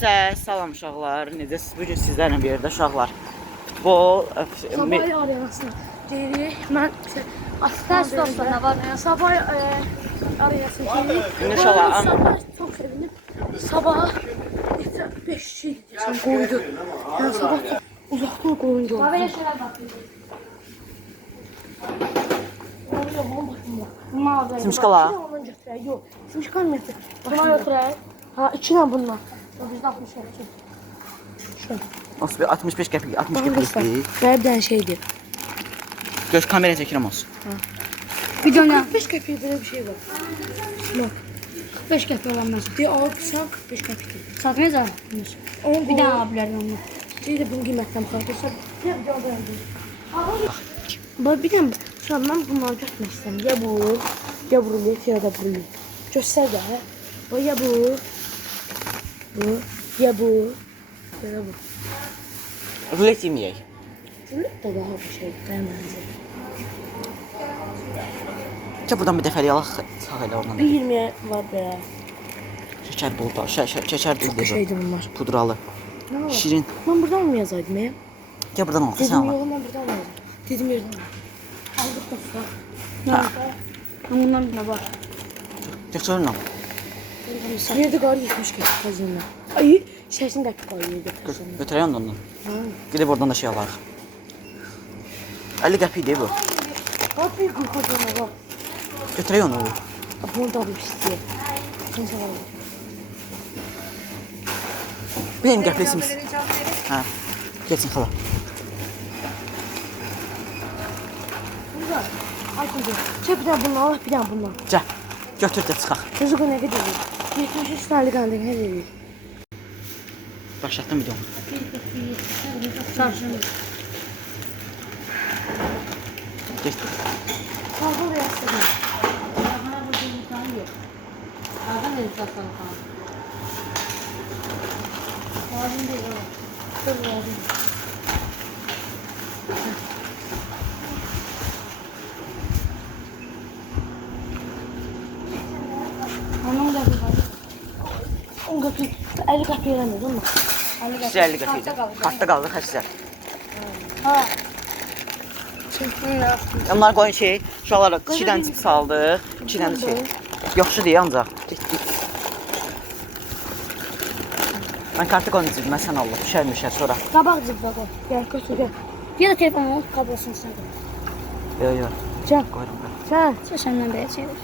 Herkese salam uşaqlar. Necəsiz? Bugün sizlərlə bir yerdə uşaqlar. Futbol... Sabah arayasın. Deyirik, mən dərs dostlarına var. Sabah arayasın. İnşallah. Sabah çox sevindim. Sabah 5 şey qoydu. Yəni sabah çox uzaqdan qoyunca oldu. Sabah yaşalar baxıyor. Simşkala. Yox, simşkal mətə. Buna götürək. Ha, 2 ilə bununla. Bizdə 60 qəpik. Şu. 65 qəpik, 60 qəpik. Ver bir dənə şeydir. Göz kameraya çəkirəm olsun. Bir dənə 45 qəpik belə bir şey var. Bak. 45 qəpik olan məs. Bir al, sən 45 qəpikdir. Satmayacaq. Bir dənə ala bilərəm onu. Şey də bunun qiymətdən baxırsa, bir dənə beğendim. Bax bir dənə şu an mən bunları götürmək istəyirəm. Ya bu, ya bu rulet, ya da bu rulet. Göstər də. O ya bu, ya bu, ya da bu. Rulet yeməyək. Rulet də daha bir şey, məncə. Gəl buradan bir dəfəlik alaq, sağ elə oradan. Bir 20 var belə. Şəkər bulda, şəkər Çok deyil. şeydi bunlar. Pudralı. Ne var? Şirin. Ben buradan almayacaqdım ya. Gəl buradan alaq, sən Dedim alaq. yox, mən buradan almayacağım. Dedim yerdən al. Aldık da su. Ne? Bundan ne var? Gəl çörünlə. Yedi qar 70 qəpik xəzinə. Ay, şəşin qəpik var yedi xəzinə. Götürəyəm də ondan. Ha. Gedib oradan da şey alarıq. 50 qəpik deyil bu. Qəpik xəzinə var. Götürək onu. Bunu da alıb istəyir. Sen sever. Benim qəplisimiz. Hə. Geçsin xala. Burada. Ay kızım. Çek bir dənə bundan al, bir dənə bundan. Gəl. Götür də çıxaq. Çocuk ne kadar iyi. 73 tane kandı her iyi. Başlatdım videomu. Sarşın. Geçdi. Kaldı da yastığı. Onun da bir var. 10 qəpik, 50 qəpik eləmir, değil mi? 50 qəpik. Kartda qaldı xəstə. Ha. Çünkü Onlar qoyun şey, uşaqlara 2-dən saldıq, 2-dən də şey. Yaxşı deyil ancaq. Mən kartı qoymayacağım, mən sən Allah, düşər sonra. Qabaq cibdə qoy. Gəl, götür, gəl. Bir də telefonun kablosunu sən qoy. Yox. Can. Qoyuram da. Can. Səndən belə çevir.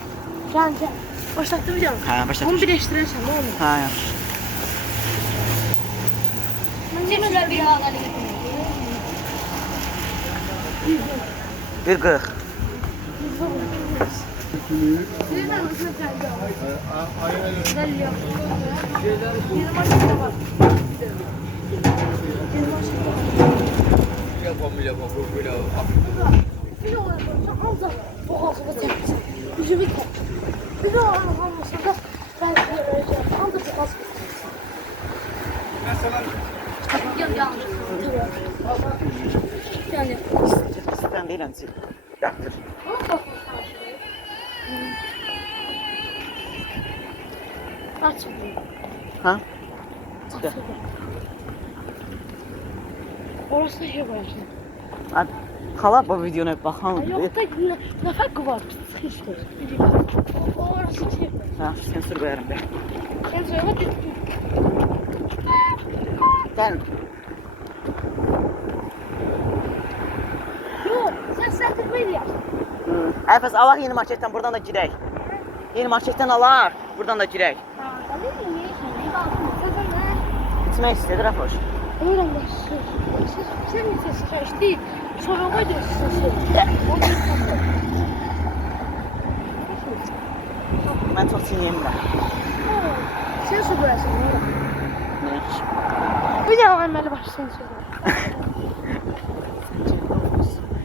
Can. Başlatdı video. Hə, başlatdım. Onu birləşdirərsən, nə olur? Hə, yaxşı. Məncə şöyle bir ağları Bir 40. Yani Sizdən deyilən yaptır. aç. Ha? Orası da şey var. Hadi. Xala bu videona baxan. Yok da ne farkı var? Sıkıştır. Orası şey. Ha, sensör qoyarım ben. Sen söyle de. Gəl. Yok, sen tıklayı yap. Əfəs alaq yeni marketdən, buradan da girək. Yeni marketdən alaq, buradan da girək. İçmək istədir Əfoş. Öyle mi? Sen mi sesi seçti? Sonra koy da sesi. Mən çox çiğnəyimlər. Sen söylüyorsun orada. Nə? Bir daha vermeli baş sen söyle.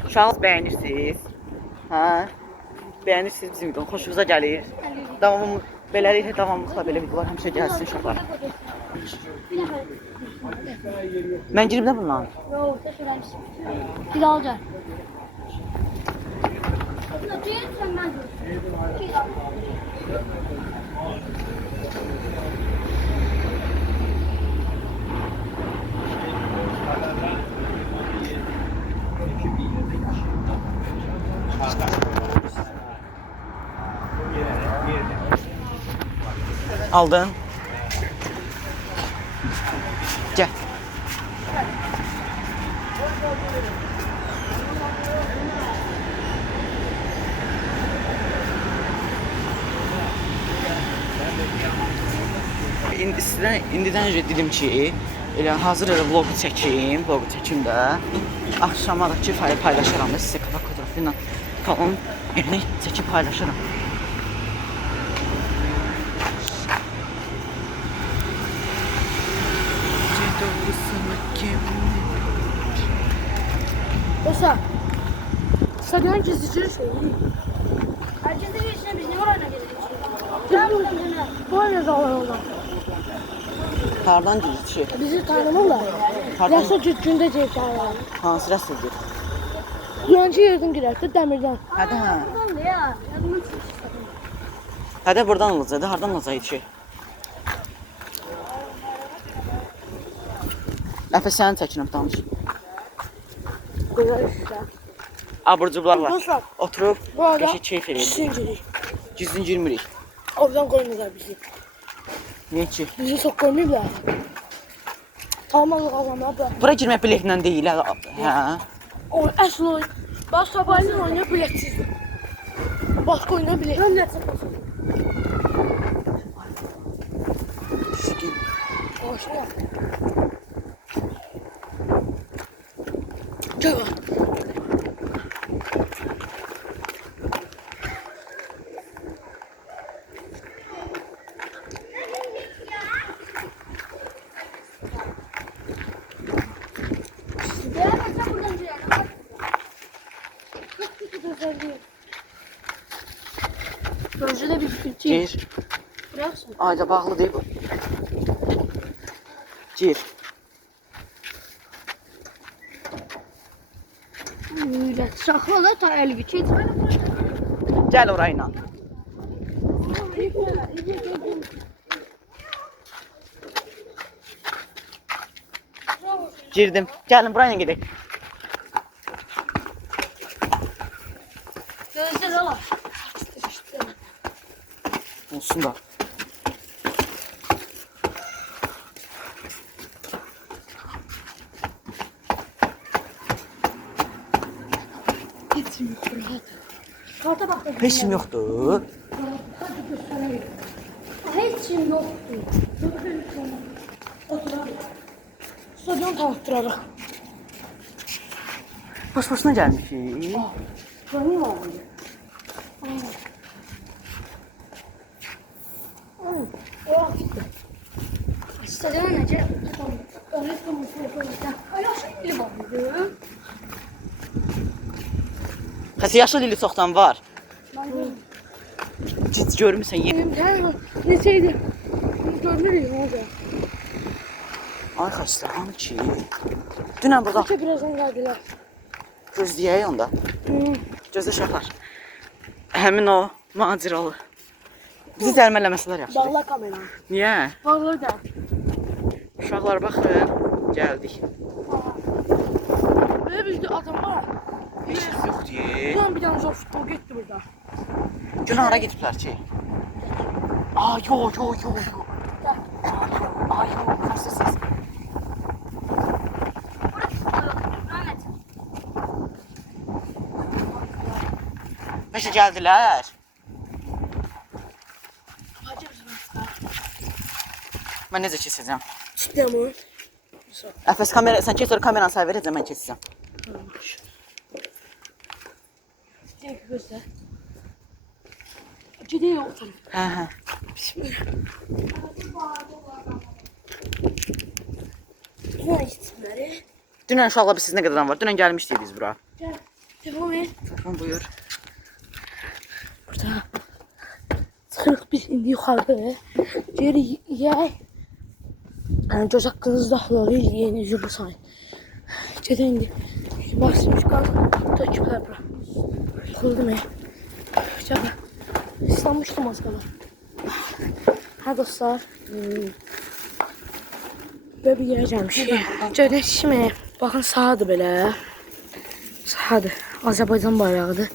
Uşağınız bəyənirsiniz. Hə? Bəyənirsiniz bizim videonu, xoşunuza gəlir. Davamlı, beləliklə davamlıqla belə videolar həmişə gəlsin uşaqlar. Mən girib nə bundan? Yok, teşekkür Bir daha alacağım. Aldın. Gel. İndidən öncə dedim ki, elə hazır elə vlogu çəkeyim, də axşama da kifayət paylaşıram da sizə kafa fotoğrafı ilə falan yəni çəkib paylaşıram. Osa. Stadyon gezici şey. Herkes de geçine biz ne oraya gezici? Gel buradan cana. Bu arada dağlar oradan. Hardan gelir ki? Bizi tanımırlar. Hardan? Rəsul cüccündə cevkaylar. Hansı rəssildir? Yancı yerdən girərdi dəmirdən. Hədə hə. Buradan da ya. Yadımın çıxdı. Hədə buradan olacaqdı, hardan olacaq ki? Əfə səni çəkinəm danış. Qoyar üstə. Abırcıqlar var. Dostlar, Oturub, bu arada qəşəng keyf edirik. Gizlincilik. Gizlin girmirik. Oradan koymuyorlar bizi. Niyə ki? Bizi çok koymuyorlar. Almanlık adamlar da. Bura girmək biletlə deyil, hə? O əsl oyun. Bas sabahleyin oynuyor biletsiz. Başka oynuyor bilet. Ben ne satmasın? Şükür. Başka. Gel bak. Gözde bir fikir. Gir. Bıraksın. Ayda bağlı deyib. Gir. Öyle. Sakla da ta el bir çift. Gəl orayla. Girdim. Gəlin buraya gedək. Gözde de var. Olsun da. Gitsin rahat. Karta bak. Heç kim yoxdur. Hiçim yoktu. Oturalım. Stadyon tanıttırarıq. Boş-boşuna gəlmişik. Görünüyor mu? Stadyon necə? Yaşlı var. Xəsi yaşıl ili çoxdan var. Cic görmüsən yer. Neçəydi? Görmürük orada. Ay xəstə, hanı ki? Dünən burada Kaça birazdan geldiler. gözləyək onda. Gözlə şahlar. Həmin o maciralı. Bizi cəlmələməsələr yaxşıdır. Bağla kamera. Niyə? Bağla da. Uşaqlar baxın, gəldik. Böyle bizde adam var. Heç kəs yoxdur. Ulan bir tane zor futbol gitti burada. Gün hara gediblər ki? Aa, yo. Ay, yo, hırsızsız. Meşə gəldilər. Mən necə keçəcəm? Ciddi mi? Əfəs kamera, sən keç, sonra kameranı sağ verəcəm, mən keçəcəm. Ciddi gözle. Ciddi otur. Hə. Buna gitsinler. Dünən uşaqlar biz siz nə qədər adam var? Dünən gəlmişdik biz bura. Gel. Telefon ver. Telefon buyur. Burada. Çıkırıq biz indi yuxarı. Geri yey. Yani göz hakkınızda daxil yeni yüzü bu say. Gedə indi. Basmış qal. Töküblər bura. Yıxıldı mı? Gəl. İslanmışdım az qala. Hə dostlar. Böyle bir yere gelmişik. Görək kimi. Baxın sahadır belə. Sahadır. Azərbaycan bayrağıdır.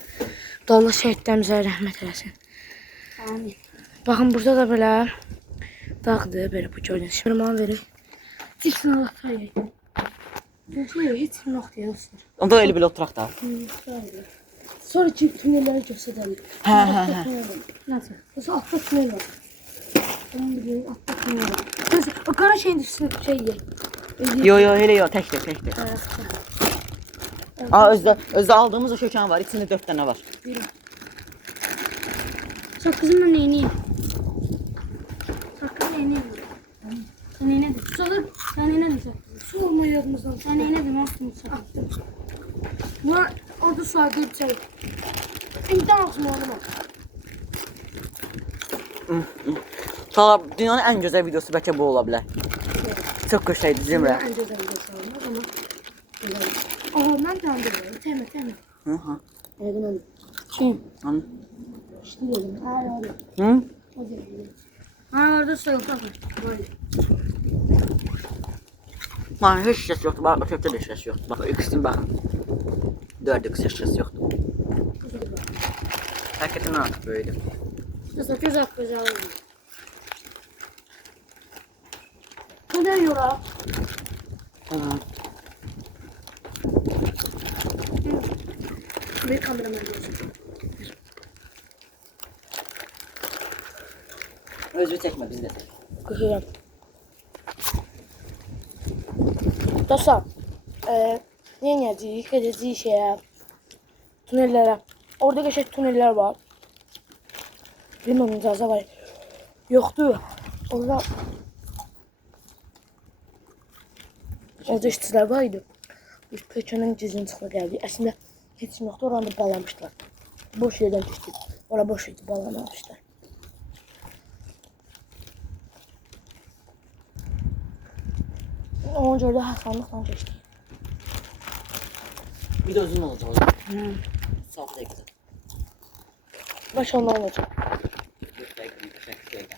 Allah şəhidlərimizə rəhmət eləsin. Amin. Baxın burada da belə dağdır, belə bu gördüyünüz. Şırmanı verir. Diksin Allah sayı. Yok hiç yok diye dostlar. Onda elə belə oturaq da. Sonra tünelleri gösterelim. Hə, hə, hə. Nasıl? Mesela altta tünel var. Ben biliyorum altta tünel var. Mesela o kara şeyin üstüne şey ye. Yo, elə yo, təkdir. Aa, özdə aldığımız o kökən var. İçində 4 dənə var. Sakızımla neyini? Sakız neyini? Sen neyini? Sonra sen neyini? Su olma yadımızdan. Sen neyini? Nasıl attım? Bunlar orada su aldı bir şey. İmkan olsun oğlum. Sağ dünyanın ən gözəl videosu bəlkə bu ola bilər. Çox qəşəngdir, Cimrə. En güzel bir şey olmaz ama. Aha ben de anlıyorum. Teme. Hı hı. Evet. Kim? Hı. İşte dedim. Aa öyle. Hı? Ha orada su yok. Böyle. Lan heç səs yoxdur. Bax, kökdə də səs yoxdur. Bax, ikisini baxın. 4 səs yoxdur. Həqiqətən artıq böyüdü. Mesela güzel güzel. Bu ne yola? Hı. Bir kameraman diyorsun. Özü çəkmə bizdə. Güzel. Dostlar, ne edeceğiz? Gideceğiz şeye, tünellere. Orada geçen tüneller var. Bilmem icazə var. Yoktu. Orada işçiler vardı. Biz peçenin cizini çıxma geldi. Aslında hiç yoktu. Orada bağlamışlar. Boş yerden düştük. Orada boş yerdi bağlamamışlar. Ona görə də hasanlıqla keçdik. Bir də özün olacaq o. Sağ dəqiqə. Baş ondan olacaq. 4 dəqiqə, 8 dəqiqə.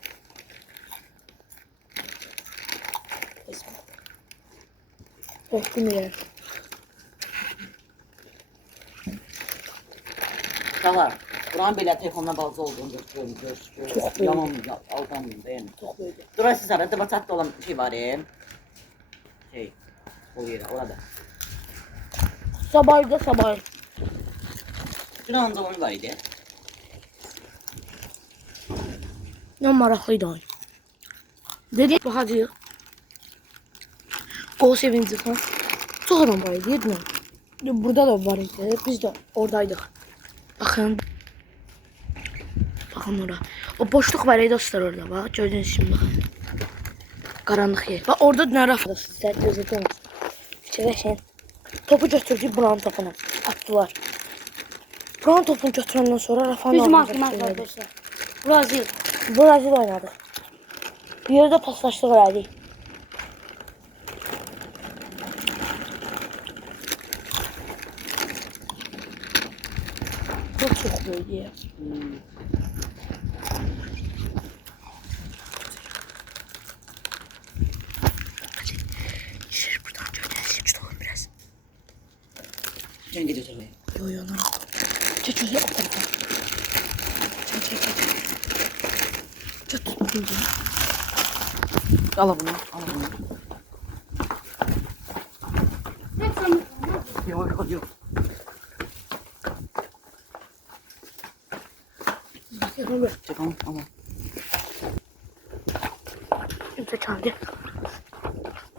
Bilmirəm. Sağlar, buranın belə telefonla balaca olduğunu görür. Çox böyük. Yaman aldanmıyım da yəni. Çox böyük. Durası sarı, dıbaçatda olan şey var Şey, o yerə, orada. Sabahı da sabahı. Dün ancaq onu var idi. Ne maraqlıydı oyun. Dedi bu hacı. Gol sevinci falan. Çox adam var idi, yedin. Burada da var idi. Biz de oradaydık. Bakın. Bakın orada. O boşluk var idi dostlar orada. Bak gördünüz şimdi bakın. Karanlık yer. Bak orada ne raf var. Sizler gözüküyor musunuz? İçerişin. Topu götürdü buranın topuna. Attılar. Buranın topunu götürenden sonra rafan Biz mahkum arkadaşlar. Brazil. Brazil oynadık. Bir yerde paslaştık herhalde. Çok böyle ya. Şişir buradan gördüğünüz gibi tutalım biraz. Sen gidiyor tabii. Yo lan. Çek o tarafa. Çek. Çek tut bakayım. Al bunu. Yok. Bakıyorum. Çakalım, ama. Kimse çaldı.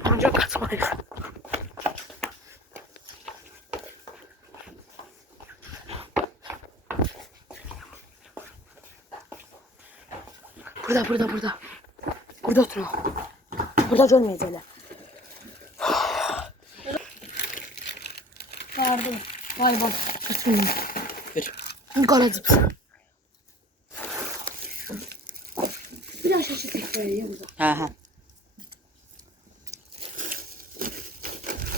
Ancak kaçmayız. Burada. Burada oturalım. Burada görmeyecekler. Vardım. Vay bak. Kaçmayın. Bir. Kara cipsi. Biraz şaşırtık ya burada. Hə.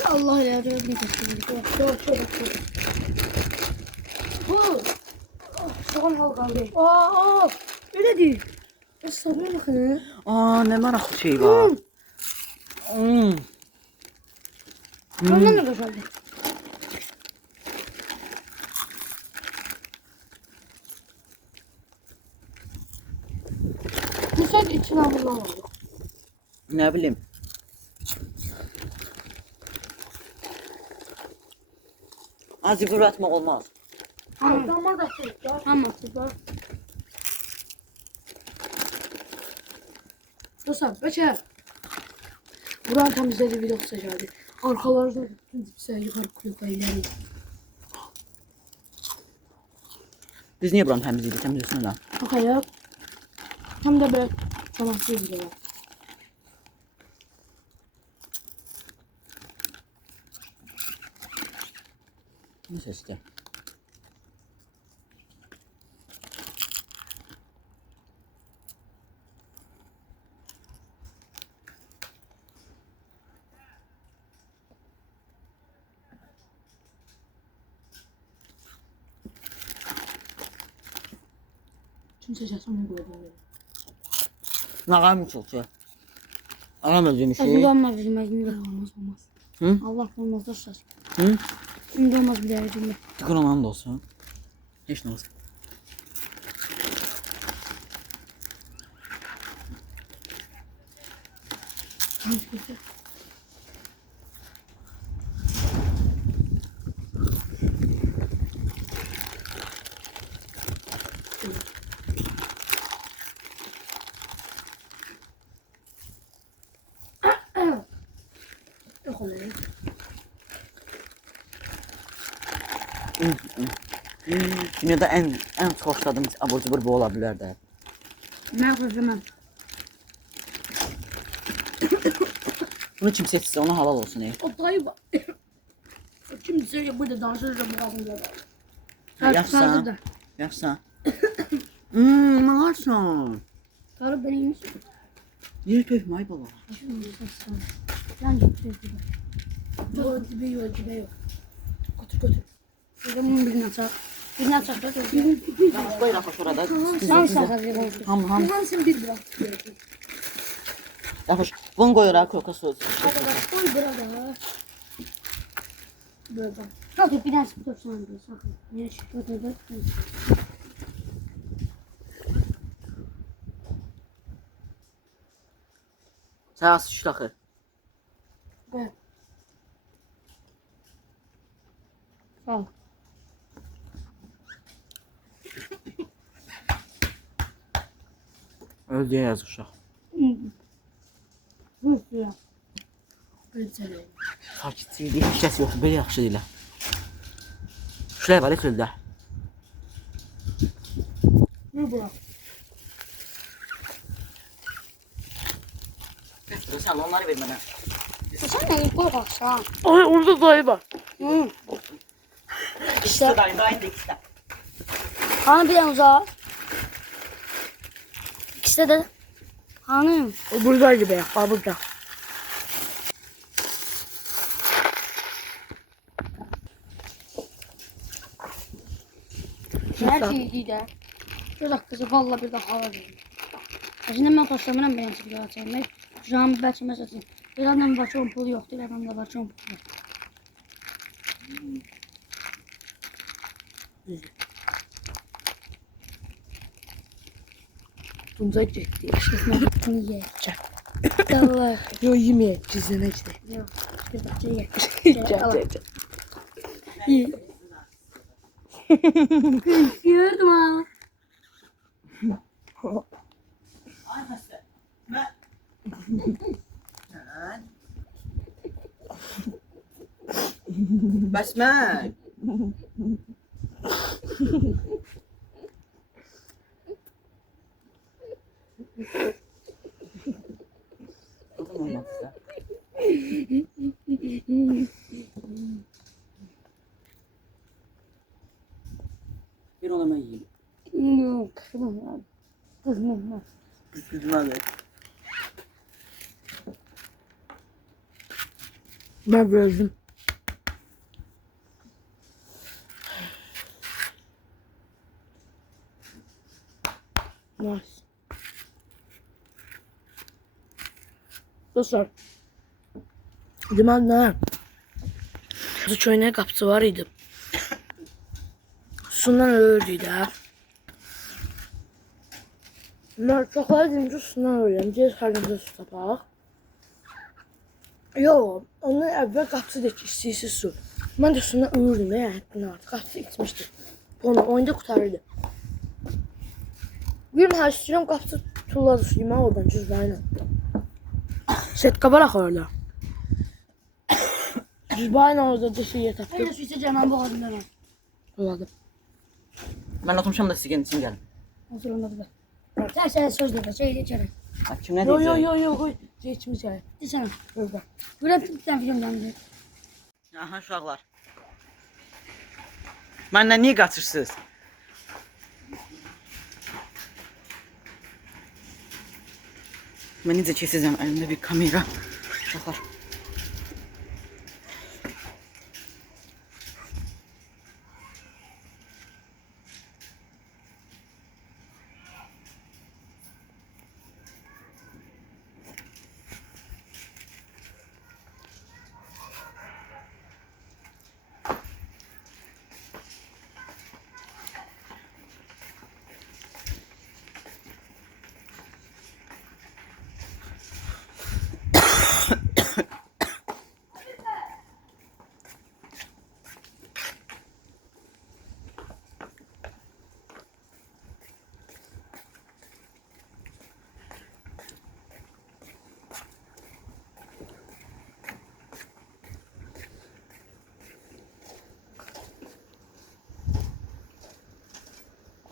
Allah ya diyor bir dakika. Çok. Bu. Soğan halkalı. Aa, öyle değil. Ya sabır bakın. Aa, nə maraqlı şey var. Ondan da güzeldi. Vursak içine vurulamadı. Ne bileyim. Azıcık uğratmak olmaz. Tamam da şey. Tamam süper. Dostlar Beşer. Buranın temizlediği video kısacaktı. Arkalarda bütün dipse yukarı kuyuka ileri. Biz niye buranın temizliydik? Temizliyorsun lan. Bakaya. Hem de böyle çamaşır video var. Ne ses işte? Çünkü sesimi koydum. Nağam çok şey. Anam özüm Şimdi işi. olmaz bizim evimde olmaz olmaz. Hı? Allah olmaz da söz. Hı? Şimdi olmaz bir evimde. Tıkır olan da olsun. Hiç ne olsun. Yok olayım. Dünyada en xoşladığım abur cubur bu ola bilər də. Ne yapacağım ben? Bunu kim seçsə ona halal olsun. O dayı bak. Şimdi söyle burada dansözle bu kadın da. Yaxsan. Yaxsan. Malarsan. Karı beni yemiş. Yer tökmə ay bala. Yan gitti. Yok gibi yok gibi yok. Götür götür. Şurada bunun birini açar. Birini açar. Qoy rahat orada. Sen sakın. Ham. Hangisini bir bırak. Yaxşı. Bunu qoyuruq kroka söz. Hadi bak koy burada. Burada. Hadi bir daha tutup sana bir sakın. Ne çıktı da. Sən az şlaxı. Evet. Sağ ol. Öldüyə yaz uşaq. Bu ya. Ben söyleyeyim. Sakitçilik heç kəs yoxdur. Belə yaxşı deyil. Şuraya var çöldə. Ne bu? Sən onları ver mənə. Sen ne koy baksan. Ay orada dayı var. Hı. İşte dayı işte. Hani bir an uzağa. İkisi de. Hani? O buradaydı be. Bak burada. Her şey iyi de. Bir dakika valla bir daha hava verin. Şimdi ben başlamıram birinci bir daha çekmek. Şu an belki mesela bir adam var çoğun pulu yoktur, adam da var çoğun pulu var. Tuncay çekti. Şefine gittin ye. Tamam. Yo yemeye. Cizene işte. Yok. Bir dakika ye. Gel. İyi. Gördüm ha. Ay həsə. Mən Bəs mən Bir ona mən yiyeyim. Yok. Kızım. Kızım. Güzgüdmədir. Ben böldüm. Nice. Dostlar. Deməli, bu köynək qapısı var idi. Sundan ölürdük də. Mən çoxları dedim ki, sudan ölürəm. Deyir, xərqimizə su tapaq. Yox, ondan əvvəl qapısı deyir ki, istəyirsiz su. Mən də sudan ölürdüm, həddindən artıq. Qapısı içmişdi. Onu oyunda qutarırdı. Bir mən istəyirəm, qapısı tulladı su yemək oradan cüzbəyi ilə. Setka var axı orada. Cüzbəyi ilə orada da su yer tapdı. Öyle su içeceğim ben bu kadından. Oladı. Mən oturmuşam da siz gelin gəlin. Otur onda da. Sen söz de şey içeri. Ha, kim nə Yo deyəcək? yo yo yo qoy. Keçmiş gəlir. Desene. Orada. Burada bir tane filmden de. Aha uşaqlar. Məndən niyə qaçırsınız? Mən necə keçəcəm əlimdə bir kamera. Uşaqlar.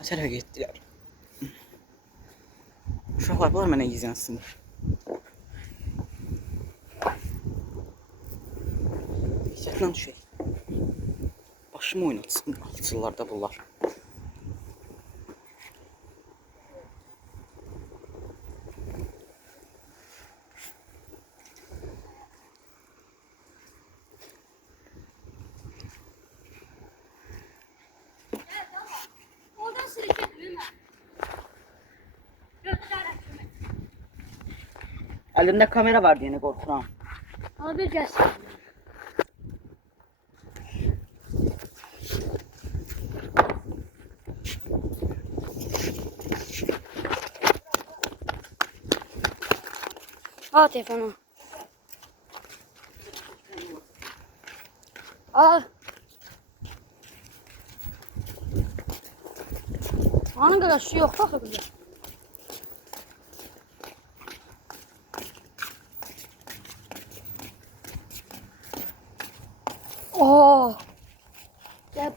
Açaraq getdilər. Uşaqlar bunlar mənə izlənsinlər. Çətinən düşək. Başımı oynatsınlar da bunlar. Oradan sürüşelim mi? Əlimdə kamera var deyəni qorxuram. Al bir gelsin. Al telefonu. Al. Anın kadar su yok bak burada. Oo. Gel.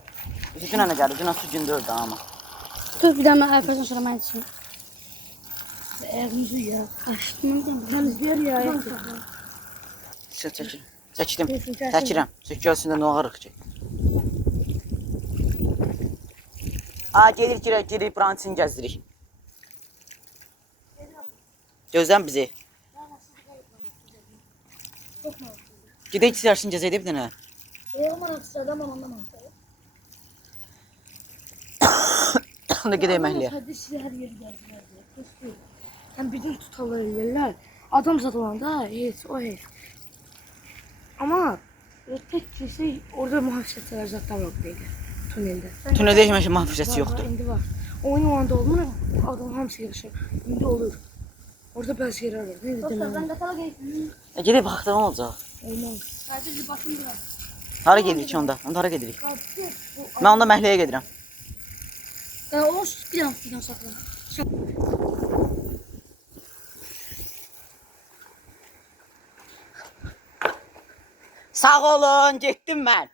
Bizi dünənə gəldi, dünən su gündürdü amma. Dur bir daha ben arkadaşlar sonra ben yetişim. Ayağımızı ya. Açtım. Temizler ya. Çəkil. Çəkdim. Çəkil, çəkil. Çəkirəm. Çək gəlsin də nə ağarıq ki. Aa gelir buranın içini gəzdirik. Gözlən bizi. Gedək istəyərsin gəzək də bir dənə. Ayağım anaqsı adam anlamadım. Onda gedək məhliyə. Hadi size her yeri geldiler. Hem bütün tutarlar yerler. Adam satılanda hiç o hiç. Ama tek şey orada muhafizatçılar zaten yok değil. Tünelde. Tüneldə heç məşə mühafizəsi yoxdur. Var, indi var. Oyun olanda olmur. Adam hamısı yarışır. İndi olur. Orada bəzi yerler var. Ne Dostlar dedim ben ben? de kala geldim. Gedək baxaq da nə olacaq. Olmaz. Sadece bakın biraz. Hara gedirik onda? Onda hara gedirik? Kalktı. Mən onda məhliyə gedirəm. O bir an sakla. Sağ olun, getdim mən.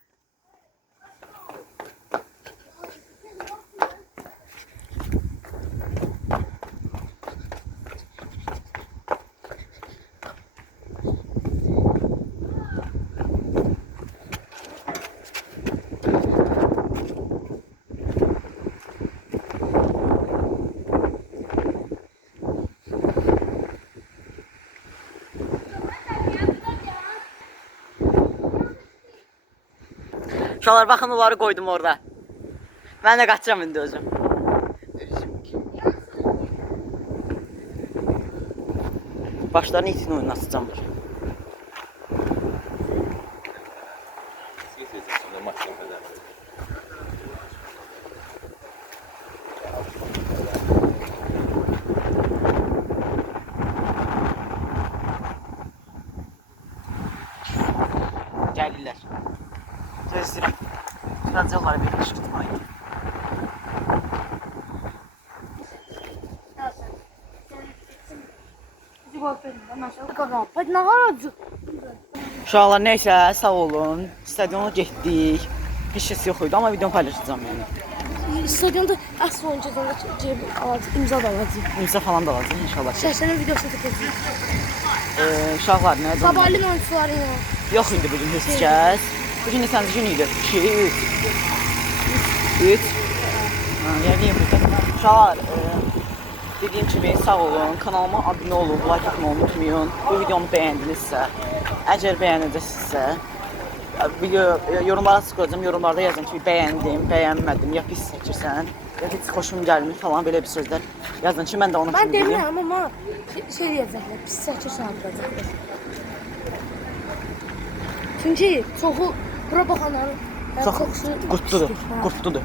Uşaqlar baxın onları qoydum orada. Mən də qaçıram indi özüm. Başlarını itin oynatacağım. Gözləyirəm. Radyoları bir qışqırtmayı. Hadi ne var acı? Uşaqlar neysə, sağ olun. Stadiona getdik. Heç kəs yox idi, amma videonu paylaşacağım yəni. Stadionda asıl oyuncudan imza da alacağım. İmza falan da alacağım inşallah. Şəhsənin videosunu çəkəcəyim. Uşaqlar nə zaman? Sabahlı oyuncuları ilə. Yox idi bugün heç kəs. Bugün neçənci gün idi? 2, 3. 3. Yəni burada. Uşaqlar, dediyim kimi sağ olun. Kanalıma abunə olun, like atmayı unutmayın. Bu videomu bəyəndinizsə, əgər bəyənəcəksinizsə, yorumlara çıxacağım. Yorumlarda yazın ki, bəyəndim, bəyənmədim, ya pis çəkirsən, ya heç xoşum gəlmir falan belə bir sözlər yazın ki, mən də onu Ben kimi bilim. demirəm amma şey deyəcəklər, pis çəkirsən deyəcəklər. Çünki çoxu bura baxanların Çox qurtludur, qurtludur.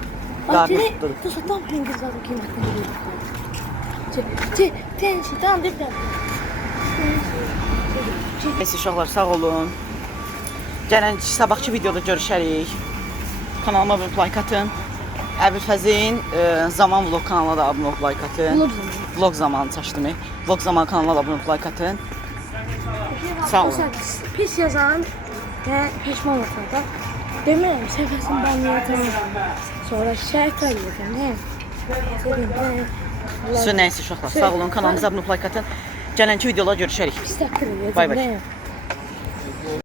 Daha qurtludur. Tu tam İngilizcədə qiymətini bilirəm. Tenşi, tamam bir dəqiqə. Neyse uşaqlar sağ olun. Gələn sabahki videoda görüşərik. Kanalıma abunə olub like atın. Əbülfəzin Zaman Vlog kanalına da abunə olub like atın. Vlog zamanı çaşdım. Vlog zaman kanalına da abunə olub like atın. Sağ olun. Pis yazan və peşman olsan da demirəm, səhvəsini banlayacağım. Sonra şikayət edəcəm, nə? Sizə nəysə uşaqlar sağ olun. Kanalımıza abunə olub like atın. Gələnki videoda görüşərik. Pis təqdir edəcəm, Bay bay. nə?